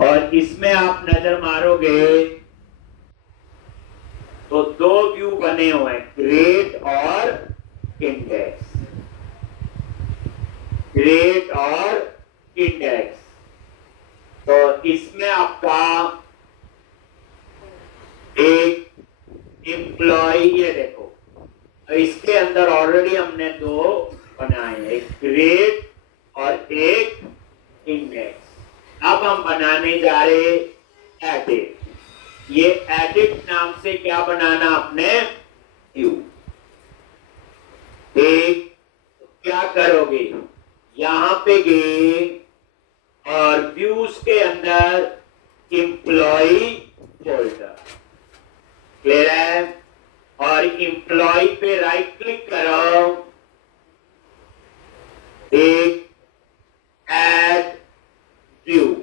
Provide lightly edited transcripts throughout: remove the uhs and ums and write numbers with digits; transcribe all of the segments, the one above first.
और इसमें आप नजर मारोगे तो दो व्यू बने हुए हैं, ग्रेड और इंडेक्स। ग्रेड और इंडेक्स। तो इसमें आपका एक एम्प्लॉय, ये देखो इसके अंदर ऑलरेडी हमने दो बनाए हैं, एक ग्रेड और एक इंडेक्स। अब हम बनाने जा रहे एडिट। ये एडिट नाम से क्या बनाना आपने, व्यू। एक क्या करोगे, यहां पे गए और व्यूज के अंदर एम्प्लॉय फोल्डर, क्लियर है, और एम्प्लॉय पे राइट क्लिक करो, एक ऐड व्यू।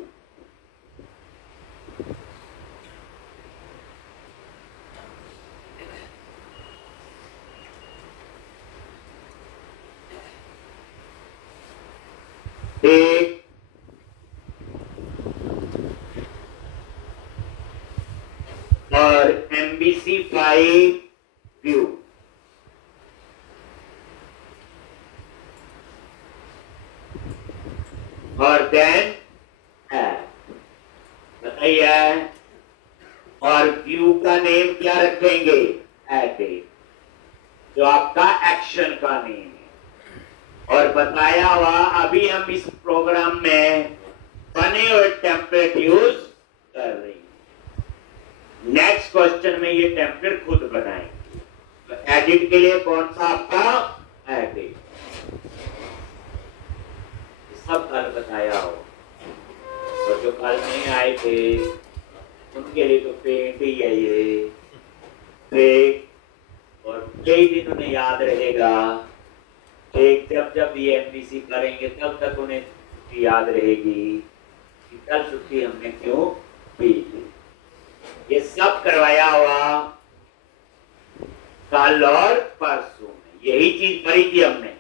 एक और MVC फाइल व्यू। और देन बताइए, और व्यू का नेम क्या रखेंगे, एडिट, जो आपका एक्शन का नेम है। और बताया हुआ अभी हम इस प्रोग्राम में बने हुए टेम्पलेट यूज कर रहे हैं। नेक्स्ट क्वेश्चन में ये टेम्पलेट खुद बनाएंगे। तो एडिट के लिए कौन सा आपका एडिट, सब कल बताया हो, और जो कल नहीं आए थे उनके लिए तो पेंट ही है ये, और कई दिन उन्हें याद रहेगा। एक जब जब ये एमबीसी करेंगे तब तक उन्हें याद रहेगी कि कल छुट्टी हमने क्यों की थी। ये सब करवाया हुआ कल और परसों में, यही चीज करी थी हमने।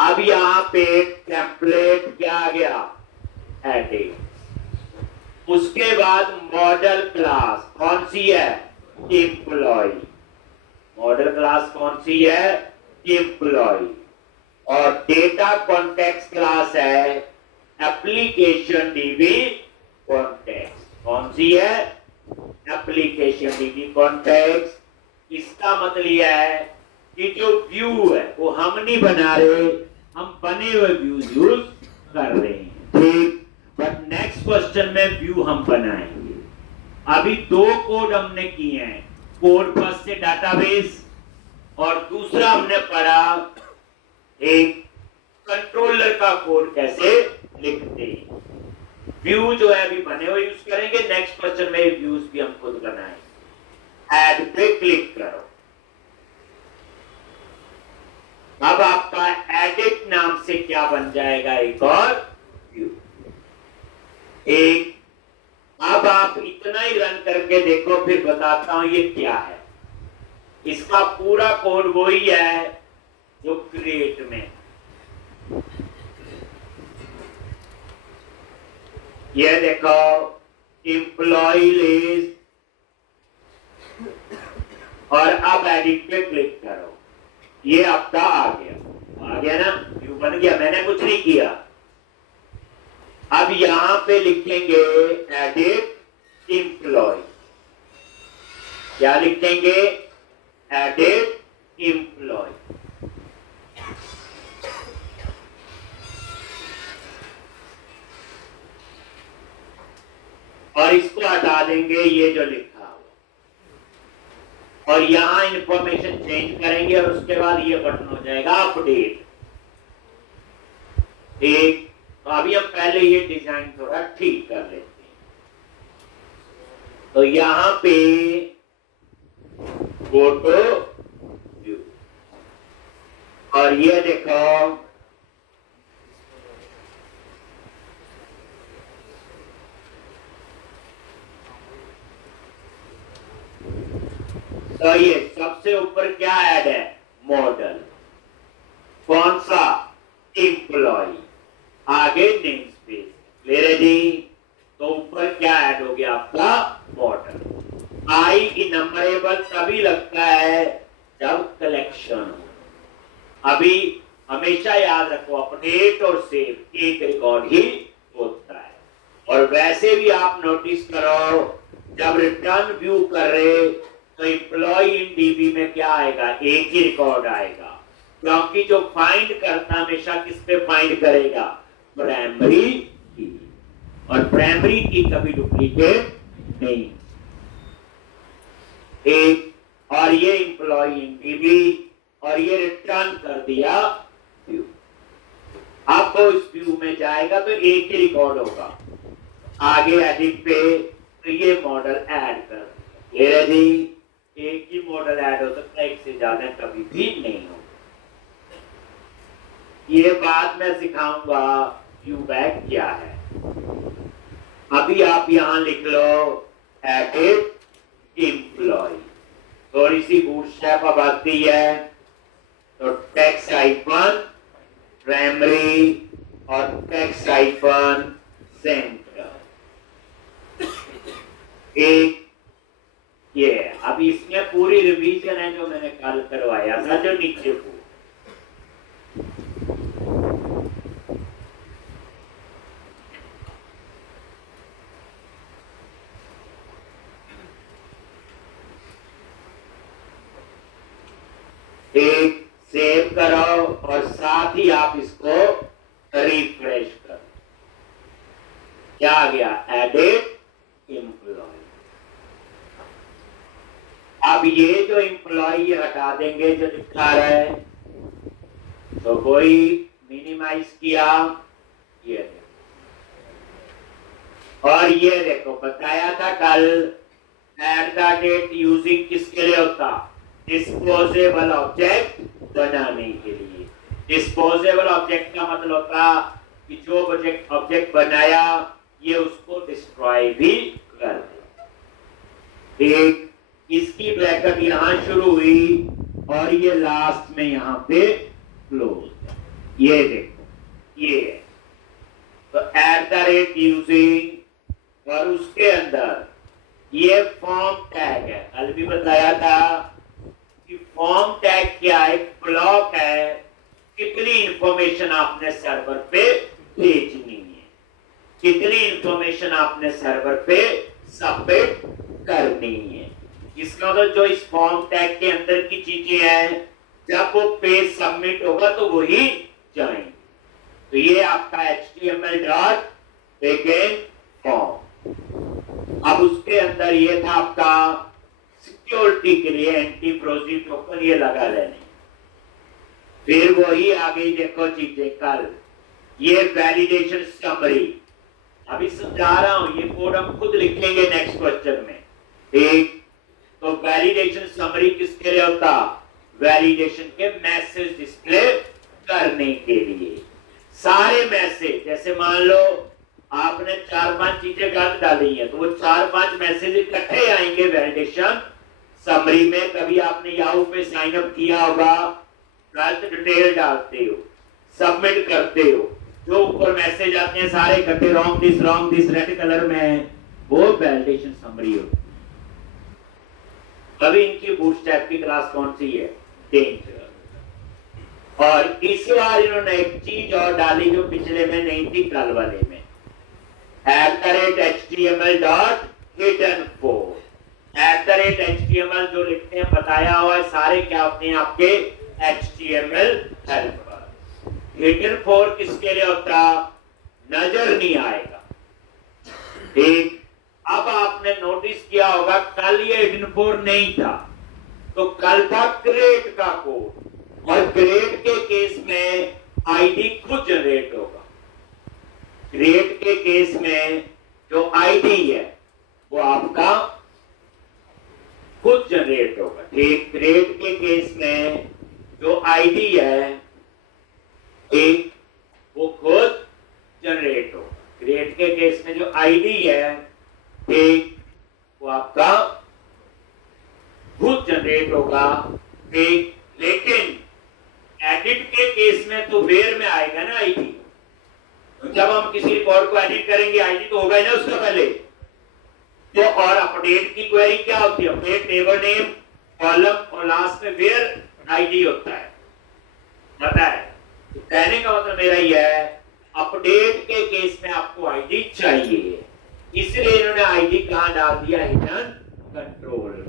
अब यहाँ पे टेम्पलेट क्या आ गया, एडिट। उसके बाद मॉडल क्लास कौन सी है, एम्प्लॉय। मॉडल क्लास कौन सी है, एम्प्लॉय। और डेटा कॉन्टेक्स्ट क्लास है एप्लीकेशन डीबी कॉन्टेक्स्ट। कौन सी है, एप्लीकेशन डीबी कॉन्टेक्स्ट। इसका मतलब यह है कि जो व्यू है वो हम नहीं बना रहे, हम बने हुए व्यूज यूज कर रहे हैं, ठीक। बट नेक्स्ट क्वेश्चन में व्यू हम बनाएंगे। अभी दो कोड हमने किए हैं, कोड फर्स्ट से डाटाबेस, और दूसरा हमने पढ़ा एक कंट्रोलर का कोड कैसे लिखते हैं। व्यू जो है अभी बने हुए यूज करेंगे, नेक्स्ट क्वेश्चन में व्यूज भी हम खुद बनाएंगे। ऐड पे क्लिक करो। अब आपका एडिट नाम से क्या बन जाएगा, एक और व्यू। एक, अब आप इतना ही रन करके देखो, फिर बताता हूं ये क्या है। इसका पूरा कोड वही है जो क्रिएट में, ये देखो एम्प्लॉय लिस्ट, और अब एडिट पे क्लिक करो, ये आपका आ गया ना, व्यू बन गया, मैंने कुछ नहीं किया। अब यहां पे लिखेंगे एडिट एम्प्लॉय। क्या लिखेंगे, एडिट एम्प्लॉय। और इसको हटा देंगे ये जो लिखा हुआ, और यहां इंफॉर्मेशन चेंज करेंगे, और उसके बाद ये बटन हो जाएगा अपडेट। एक, तो अभी हम पहले ये डिजाइन थोड़ा ठीक कर लेते हैं। तो यहां पे फोटो व्यू, और ये देखो तो ये सबसे ऊपर क्या ऐड है, मॉडल। कौन सा, एम्प्लॉय। आगे नेम स्पेस, क्लियर है जी। तो ऊपर क्या ऐड हो गया आपका मॉडल। आई इनमरेबल तभी लगता है जब कलेक्शन हो। अभी हमेशा याद रखो अपडेट और सेव एक रिकॉर्ड ही होता है। और वैसे भी आप नोटिस करो जब रिटर्न व्यू कर रहे तो एम्प्लॉय इन डीबी में क्या आएगा, एक ही रिकॉर्ड आएगा, क्योंकि जो फाइंड करता हमेशा किस पे फाइंड करेगा, प्राइमरी की, और प्राइमरी की कभी डुप्लीकेट नहीं। एक और ये एम्प्लॉय इन डीबी और ये रिटर्न कर दिया व्यू। अब वो इस व्यू में जाएगा तो एक ही रिकॉर्ड होगा, आगे एडिट पे तो ये मॉडल ऐड कर, ये जी एक ही मॉडल ऐड हो सकता है, एक से ज्यादा कभी भी नहीं हो। ये बात मैं सिखाऊंगा व्यू बैक क्या है। अभी आप यहां लिख लो एडिट एम्प्लॉय, थोड़ी सी बूटस्ट्रैप अब आती है तो टेक्स्ट आइकन प्राइमरी और टेक्स्ट आइकन सेंटर, एक ये। अब इसमें पूरी रिवीजन है जो मैंने कल करवाया था, जो नीचे को एक सेव करो और साथ ही आप इसको रिफ्रेश करो। क्या आ गया, एडिट एम्प्लॉय। अब ये जो एम्प्लॉय हटा देंगे जो लिखा है, तो कोई मिनिमाइज किया, ये देखो, और ये देखो बताया था कल एट द डेट यूजिंग किसके लिए होता, डिस्पोजेबल ऑब्जेक्ट बनाने के लिए। डिस्पोजेबल ऑब्जेक्ट का मतलब होता कि जो ऑब्जेक्ट बनाया ये उसको डिस्ट्रॉय भी कर दे। एक इसकी ब्रैकेट यहां शुरू हुई और ये लास्ट में यहां पे क्लोज, ये देखो ये। तो एट द रेट यूजिंग और उसके अंदर ये फॉर्म टैग है, कल भी बताया था कि फॉर्म टैग क्या है, ब्लॉक है, कितनी इंफॉर्मेशन आपने सर्वर पे भेजनी है, कितनी इंफॉर्मेशन आपने सर्वर पे सबमिट करनी है। इसका मतलब जो इस फॉर्म टैग के अंदर की चीजें हैं, जब वो पेज सबमिट होगा तो वही जाएंगे। तो ये आपका HTML डॉट begin फॉर्म। अब उसके अंदर ये था आपका सिक्योरिटी के लिए एंटी फ्रोजी टोकन, ये लगा लेने। फिर वही आगे देखो चीजें कल, ये वैलिडेशन समरी। अभी समझा रहा हूं, ये कोड हम खुद लिखेंगे नेक्स्ट क्वेश्चन में। ठीक, तो वैलिडेशन समरी किसके लिए होता, वैलिडेशन के मैसेज डिस्प्ले करने के लिए। सारे मैसेज, जैसे मान लो आपने 4-5 चीजें गलत डाली हैं, तो वो 4-5 मैसेज इकट्ठे आएंगे वैलिडेशन समरी में। कभी आपने याहू पे साइन अप किया होगा, गलत डिटेल डालते हो, सबमिट करते हो, जो ऊपर मैसेज आते हैं सारे इकट्ठे रॉन्ग दिस रेड कलर में है, वो वैलिडेशन समरी होती है। अभी इनकी बूटस्ट्रैप की क्लास कौन सी है, डेंजर। और इस बार इन्होंने एक चीज और डाली जो पिछले में नहीं थी कल वाले में, @HTML dot hidden four. @HTML जो लिखते हैं बताया हुआ है, सारे क्या होते हैं आपके HTML हेल्पर। हिडन फोर किसके लिए होता, नजर नहीं आएगा। ठीक, अब आपने नोटिस किया होगा कल ये हिडन फोर नहीं था, तो कल था क्रिएट का कोड, और क्रिएट के केस में आईडी खुद जनरेट होगा। क्रिएट के केस में जो आईडी है वो आपका खुद जनरेट होगा। ठीक, क्रिएट के केस में जो आईडी है ठीक वो खुद जनरेट होगा। क्रिएट के केस में जो आईडी है ठीक वो आपका खुद जनरेट होगा। ठीक, लेकिन एडिट के केस में तो वेयर में आएगा ना आईडी, तो जब हम किसी रिकॉर्ड को एडिट करेंगे आईडी तो होगा ही ना उसका पहले। तो और अपडेट की क्वेरी क्या होती है, अपडेट टेबल नेम कॉलम और लास्ट में वेयर आईडी होता है, पता है। तो कहने का मतलब मेरा यह है अपडेट के केस में आपको आईडी चाहिए, इसलिए इन्होंने आईडी कहां डाल दिया, हिडन कंट्रोल।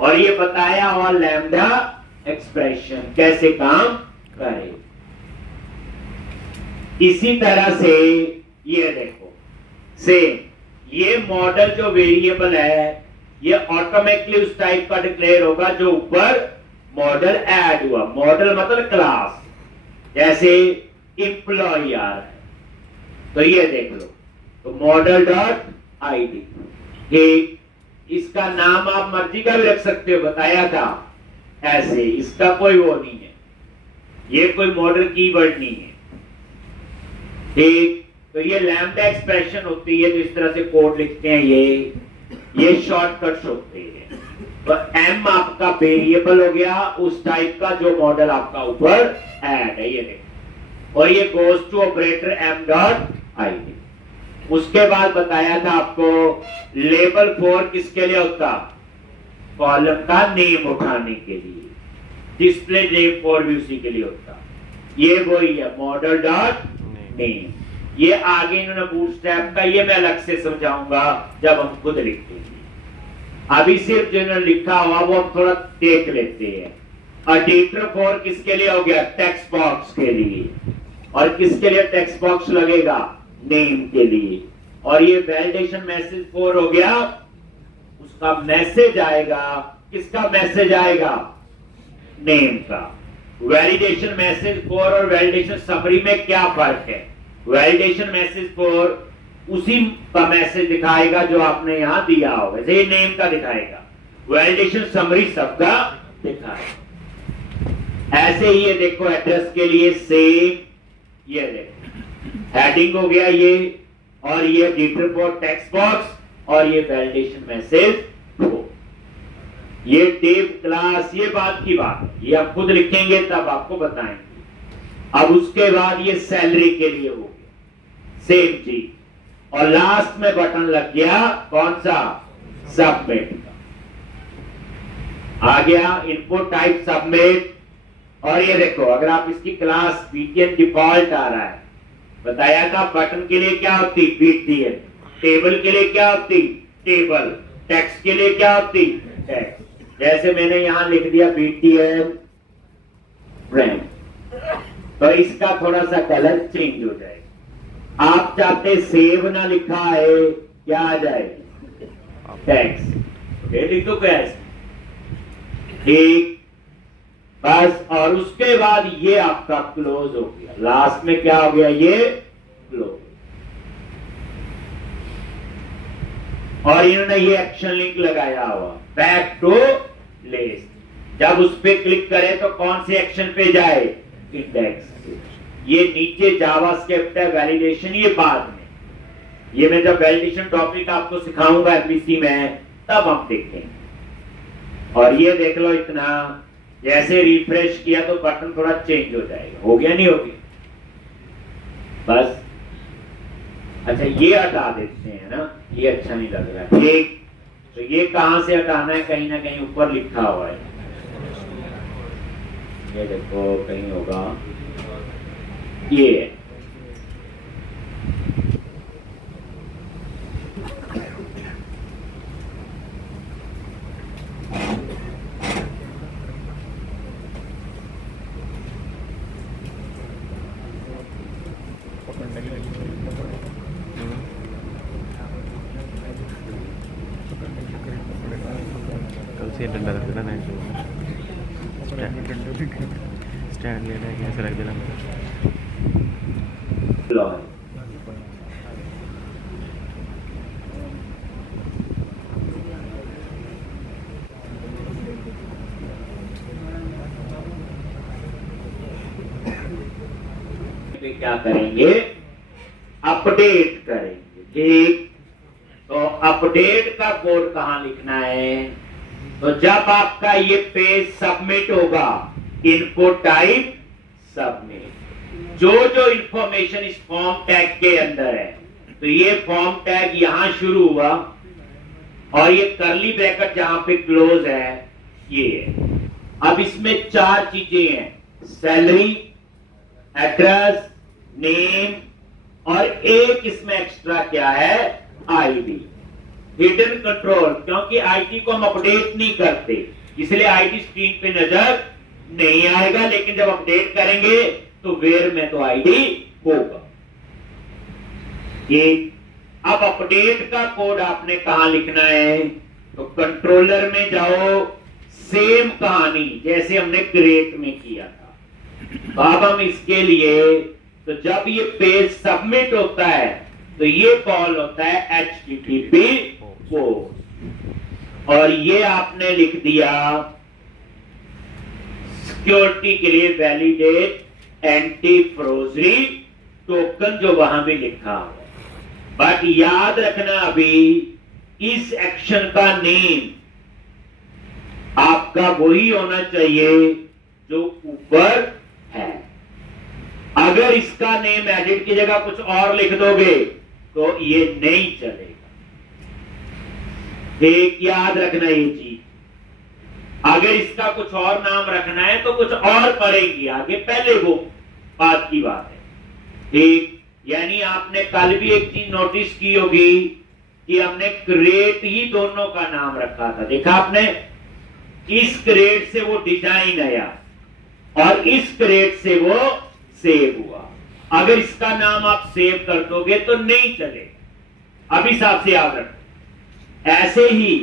और ये बताया और लैम्डा एक्सप्रेशन कैसे काम करे। इसी तरह से ये देखो सेम, ये मॉडल जो वेरिएबल है ये ऑटोमेटिकली उस टाइप का डिक्लेयर होगा जो ऊपर मॉडल ऐड हुआ। मॉडल मतलब क्लास, जैसे एम्प्लॉय आ रहा है तो ये देख लो, तो मॉडल डॉट आईडी, ठीक। इसका नाम आप मर्जी का भी रख सकते हो, बताया था ऐसे, इसका कोई वो नहीं है, ये कोई मॉडल कीवर्ड नहीं है, ठीक। तो ये लैम्डा एक्सप्रेशन होती है, तो इस तरह से कोड लिखते हैं, ये शॉर्टकट्स होते हैं। तो एम आपका वेरिएबल हो गया उस टाइप का जो मॉडल आपका ऊपर ऐड है, ये देखो। और ये goes to operator M dot ID. उसके बाद बताया था आपको लेबल 4 किसके लिए होता, कॉलम का नेम उठाने के लिए, डिस्प्ले नेम 4 भी उसी के लिए होता। ये वही है मॉडल डॉट नेम। ये आगे इन्होंने बूटस्ट्रैप का ये मैं अलग से समझाऊंगा जब हम खुद लिखते हैं। अभी सिर्फ जो इन्होंने लिखा हुआ वो हम थोड़ा देख लेते हैं। एडिटर 4 किसके लिए हो गया, टेक्स्ट बॉक्स के लिए। और किसके लिए टेक्स्ट बॉक्स लगेगा, नेम के लिए। और ये वैलिडेशन मैसेज 4 हो गया, उसका मैसेज आएगा, किसका मैसेज आएगा, नेम का। वैलिडेशन मैसेज 4 और वैलिडेशन समरी में क्या फर्क है, वैलिडेशन मैसेज 4 उसी का मैसेज दिखाएगा जो आपने यहां दिया होगा, जैसे नेम का दिखाएगा, वैलिडेशन समरी सबका दिखाएगा। ऐसे ही ये देखो एड्रेस के लिए सेम, ये देखो हेडिंग हो गया ये, और ये एडिटर फॉर टेक्स्ट बॉक्स और ये वैलिडेशन मैसेज 4। ये टेब क्लास, ये बात की बात है, ये आप खुद लिखेंगे तब आपको बताएंगे। अब उसके बाद ये सैलरी के लिए हो गया सेम चीज, और लास्ट में बटन लग गया कौन सा, सबमिट का आ गया, इनपुट टाइप सबमिट। और ये देखो अगर आप इसकी क्लास बीटीएन डिफॉल्ट आ रहा है, बताया था बटन के लिए क्या होती, बीटीएन, टेबल के लिए क्या होती, टेबल, टेक्स्ट के लिए क्या होती, टेक्स्ट। जैसे मैंने यहां लिख दिया बीटीएन ब्रांड, तो इसका थोड़ा सा कलर चेंज हो जाएगा। आप चाहते सेव ना लिखा है, क्या आ जाए, टेक्स्ट, ये लिखो कैसे, ठीक बस। और उसके बाद ये आपका क्लोज हो गया, लास्ट में क्या हो गया, ये क्लोज। और इन्होंने ये एक्शन लिंक लगाया हुआ, बैक टू लिस्ट। जब उस पर क्लिक करें तो कौन से एक्शन पे जाए, इंडेक्स। ये नीचे जावास्क्रिप्ट है, वैलिडेशन ये बाद में, ये मैं जब वैलिडेशन टॉपिक आपको सिखाऊंगा एमपीसी में तब हम देखेंगे। और ये देख लो इतना, जैसे रिफ्रेश किया तो बटन थोड़ा चेंज हो जाएगा, हो गया नहीं हो गया, बस। अच्छा ये हटा देते हैं ना, ये अच्छा नहीं लग रहा है, ठीक। तो ये कहां से हटाना है, कहीं ना कहीं ऊपर लिखा हुआ है, ये देखो कहीं होगा, ये कल से डंडा रख देना, स्टैंड लेना है, ऐसे रख देना। क्या करेंगे, अपडेट करेंगे, ठीक। तो अपडेट का कोड कहां लिखना है, तो जब आपका ये पेज सबमिट होगा, इनपुट टाइप सबमिट, जो जो इंफॉर्मेशन इस फॉर्म टैग के अंदर है, तो ये फॉर्म टैग यहां शुरू हुआ और ये करली ब्रैकेट जहां पे क्लोज है ये है। अब इसमें 4 चीजें हैं, सैलरी, एड्रेस, नेम और एक इसमें एक्स्ट्रा क्या है, आईडी। हिडन कंट्रोल, क्योंकि आईडी को हम अपडेट नहीं करते इसलिए आईडी स्क्रीन पे नजर नहीं आएगा, लेकिन जब अपडेट करेंगे तो वेयर में तो आईडी होगा। एक अब अपडेट का कोड आपने कहां लिखना है, तो कंट्रोलर में जाओ, सेम कहानी जैसे हमने क्रिएट में किया था। तो अब हम इसके लिए, तो जब ये पेज सबमिट होता है तो ये कॉल होता है HTTP पोस्ट, और ये आपने लिख दिया सिक्योरिटी के लिए वैलिडेट एंटी फ्रोजरी टोकन, जो वहां भी लिखा हुआ। बट याद रखना अभी इस एक्शन का नेम आपका वही होना चाहिए जो ऊपर है। अगर इसका नेम एडिट की जगह कुछ और लिख दोगे तो ये नहीं चलेगा। एक याद रखना ये चीज, अगर इसका कुछ और नाम रखना है तो कुछ और पड़ेगी आगे, पहले वो बात की बात है। ठीक, यानी आपने कल भी एक चीज नोटिस की होगी कि हमने क्रिएट ही दोनों का नाम रखा था, देखा आपने। इस क्रिएट से वो डिजाइन आया और इस क्रिएट से वो सेव हुआ। अगर इसका नाम आप सेव कर दोगे तो नहीं चलेगा, अब हिसाब से याद रखो। ऐसे ही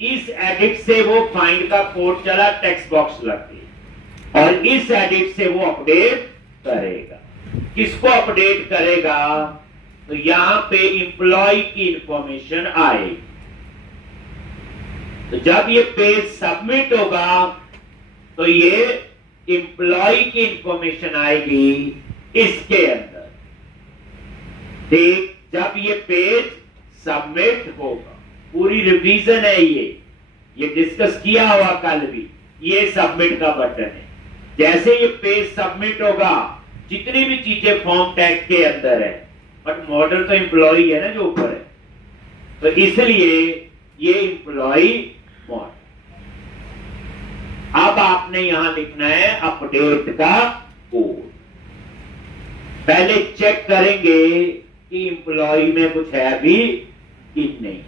इस एडिट से वो फाइंड का कोड चला, टेक्स्ट बॉक्स लग गई, और इस एडिट से वो अपडेट करेगा। किसको अपडेट करेगा, तो यहां पे एम्प्लॉय की इंफॉर्मेशन आएगी। तो जब ये पेज सबमिट होगा तो ये एम्प्लॉय की इंफॉर्मेशन आएगी इसके अंदर। ठीक, जब ये पेज सबमिट होगा, पूरी रिवीजन है ये डिस्कस किया हुआ कल भी, ये सबमिट का बटन है। जैसे ये पेज सबमिट होगा, जितनी भी चीजें फॉर्म टैग के अंदर है, बट मॉडल तो एम्प्लॉय है ना जो ऊपर है, तो इसलिए ये एम्प्लॉय मॉडल। अब आपने यहां लिखना है अपडेट का कोड। पहले चेक करेंगे कि एम्प्लॉय में कुछ है भी कि नहीं।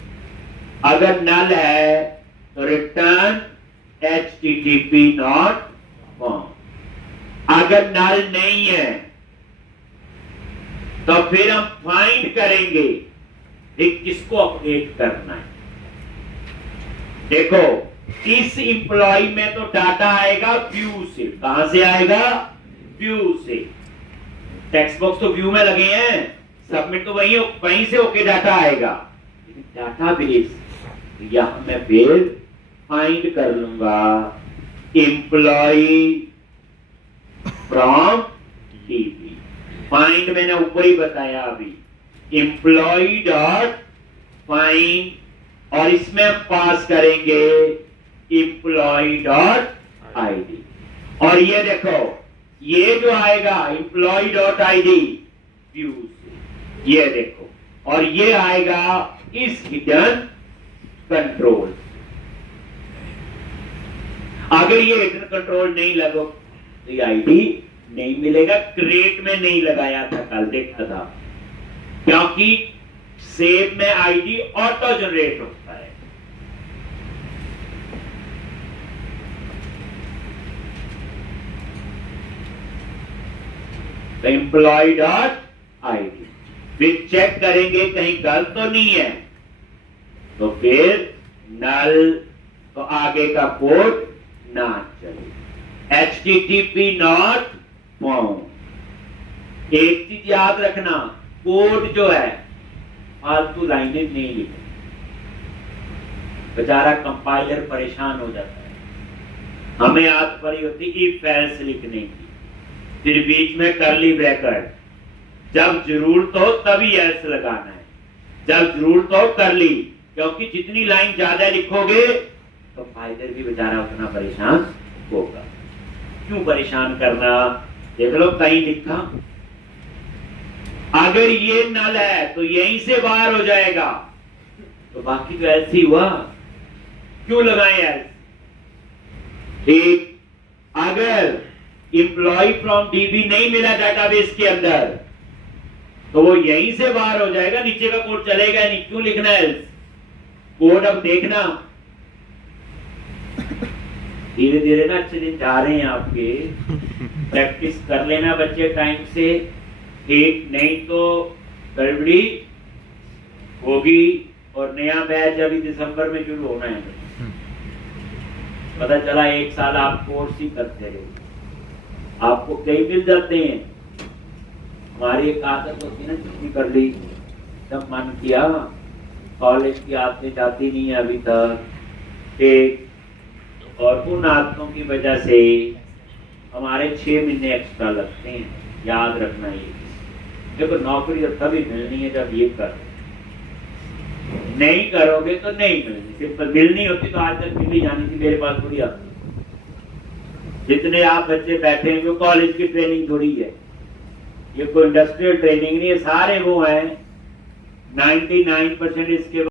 अगर नल है तो रिटर्न HTTP नॉट फॉर्म। अगर नल नहीं है तो फिर हम फाइंड करेंगे कि किसको अपडेट करना है। देखो, इस एम्प्लॉय में तो डाटा आएगा व्यू से। कहां से आएगा, व्यू से। टेक्स्ट बॉक्स तो व्यू में लगे हैं, सबमिट तो वहीं से होके डाटा आएगा, लेकिन डाटा बेस यहां मैं फिर फाइंड कर लूंगा एम्प्लॉय फ्रॉम टीपी। फाइंड मैंने ऊपर ही बताया अभी, एम्प्लॉय डॉट फाइंड, और इसमें हम पास करेंगे एम्प्लॉय डॉट आईडी। और ये देखो, ये जो आएगा एम्प्लॉय डॉट आईडी व्यू से, ये देखो, और ये आएगा इस हिडन कंट्रोल। अगर ये हिडन कंट्रोल नहीं लगो तो ये आईडी नहीं मिलेगा। क्रिएट में नहीं लगाया था, कल देखा था, क्योंकि सेव में आईडी ऑटो जनरेट होता है। एम्प्लॉय डॉट आईडी, फिर चेक करेंगे कहीं गलत तो नहीं है, तो फिर नल, तो आगे का कोड ना चले। HTTP not found. एक चीज याद रखना, कोड जो है फालतू लाइनें नहीं लिखनी, बेचारा कंपाइलर परेशान हो जाता है। हमें आदत पड़ी होती इफ एल्स लिखने की, फिर बीच में करली ब्रैकेट, जब जरूरत हो तभी एल्स लगाना है, जब जरूरत हो कर ली, क्योंकि जितनी लाइन ज्यादा लिखोगे तो कंपाइलर भी बेचारा उतना परेशान होगा। क्यों परेशान करना, देख लो कहीं लिखा अगर ये नल है तो यहीं से बाहर हो जाएगा, तो बाकी तो एल्स ही हुआ, क्यों लगाए एल्स? ठीक, अगर एम्प्लॉय फ्रॉम डीबी नहीं मिला डाटाबेस के अंदर तो वो यहीं से बाहर हो जाएगा, नीचे का कोड चलेगा नहीं, क्यों लिखना एल्स? कोड अब देखना, धीरे धीरे ना अच्छे दिन जा रहे हैं आपके, प्रैक्टिस कर लेना बच्चे टाइम से, ठीक, नहीं तो गड़बड़ी होगी। और नया बैच अभी दिसंबर में शुरू होना है, पता चला 1 साल आप कोर्स ही करते रहे, आपको कई मिल जाते हैं। हमारी एक आदत होती है ना, छुट्टी कर ली, जब मन किया, कॉलेज की आदतें जाती नहीं है अभी तक, ठीक, और उन आदतों की वजह से हमारे 6 महीने एक्स्ट्रा लगते हैं, याद रखना ये। देखो नौकरी तो तभी मिलनी है जब ये कर, नहीं करोगे तो नहीं मिलनी, सिंपल। मिलनी होती तो आज तक मिल ही जानी थी, मेरे पास थोड़ी आती। जितने आप बच्चे बैठे हैं वो कॉलेज की ट्रेनिंग थोड़ी है, ये कोई इंडस्ट्रियल ट्रेनिंग नहीं है, सारे वो हैं 99% इसके